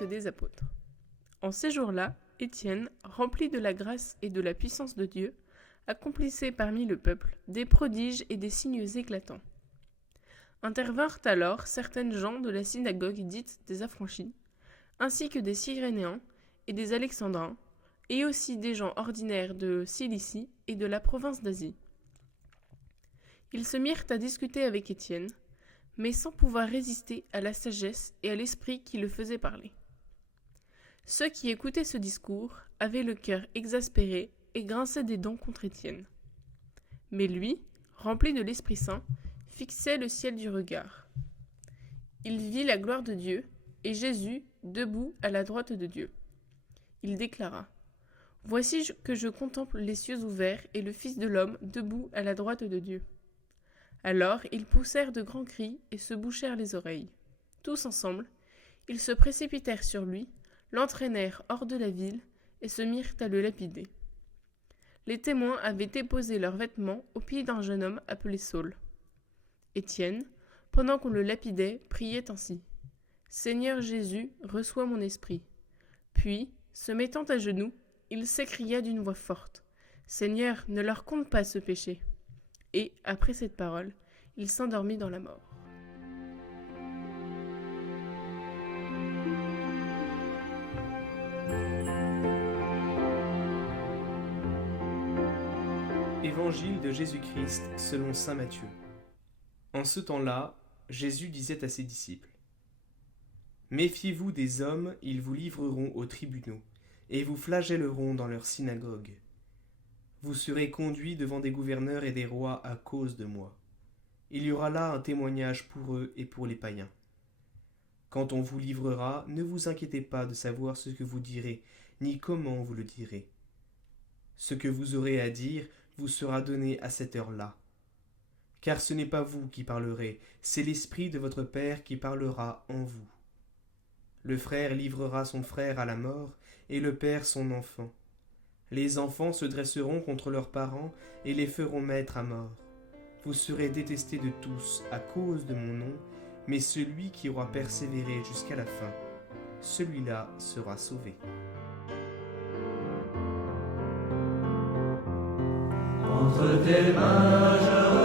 Actes des Apôtres. En ces jours-là, Étienne, rempli de la grâce et de la puissance de Dieu, accomplissait parmi le peuple des prodiges et des signes éclatants. Intervinrent alors certaines gens de la synagogue dite des Affranchis, ainsi que des Cyrénéens et des Alexandrins, et aussi des gens ordinaires de Cilicie et de la province d'Asie. Ils se mirent à discuter avec Étienne, mais sans pouvoir résister à la sagesse et à l'esprit qui le faisait parler. Ceux qui écoutaient ce discours avaient le cœur exaspéré et grinçaient des dents contre Étienne. Mais lui, rempli de l'Esprit Saint, fixait le ciel du regard. Il vit la gloire de Dieu, et Jésus, debout à la droite de Dieu. Il déclara : « Voici que je contemple les cieux ouverts et le Fils de l'homme debout à la droite de Dieu. » Alors ils poussèrent de grands cris et se bouchèrent les oreilles. Tous ensemble, ils se précipitèrent sur lui, l'entraînèrent hors de la ville et se mirent à le lapider. Les témoins avaient déposé leurs vêtements aux pieds d'un jeune homme appelé Saul. Étienne, pendant qu'on le lapidait, priait ainsi : « Seigneur Jésus, reçois mon esprit. » Puis, se mettant à genoux, il s'écria d'une voix forte : « Seigneur, ne leur compte pas ce péché. » Et, après cette parole, il s'endormit dans la mort. Évangile de Jésus-Christ selon saint Matthieu. En ce temps-là, Jésus disait à ses disciples : « Méfiez-vous des hommes, ils vous livreront aux tribunaux, et vous flagelleront dans leurs synagogues. Vous serez conduits devant des gouverneurs et des rois à cause de moi. Il y aura là un témoignage pour eux et pour les païens. Quand on vous livrera, ne vous inquiétez pas de savoir ce que vous direz, ni comment vous le direz. Ce que vous aurez à dire vous sera donné à cette heure-là. Car ce n'est pas vous qui parlerez, c'est l'Esprit de votre Père qui parlera en vous. Le frère livrera son frère à la mort, et le père son enfant. Les enfants se dresseront contre leurs parents et les feront mettre à mort. Vous serez détestés de tous à cause de mon nom, mais celui qui aura persévéré jusqu'à la fin, celui-là sera sauvé. Entre tes mains, je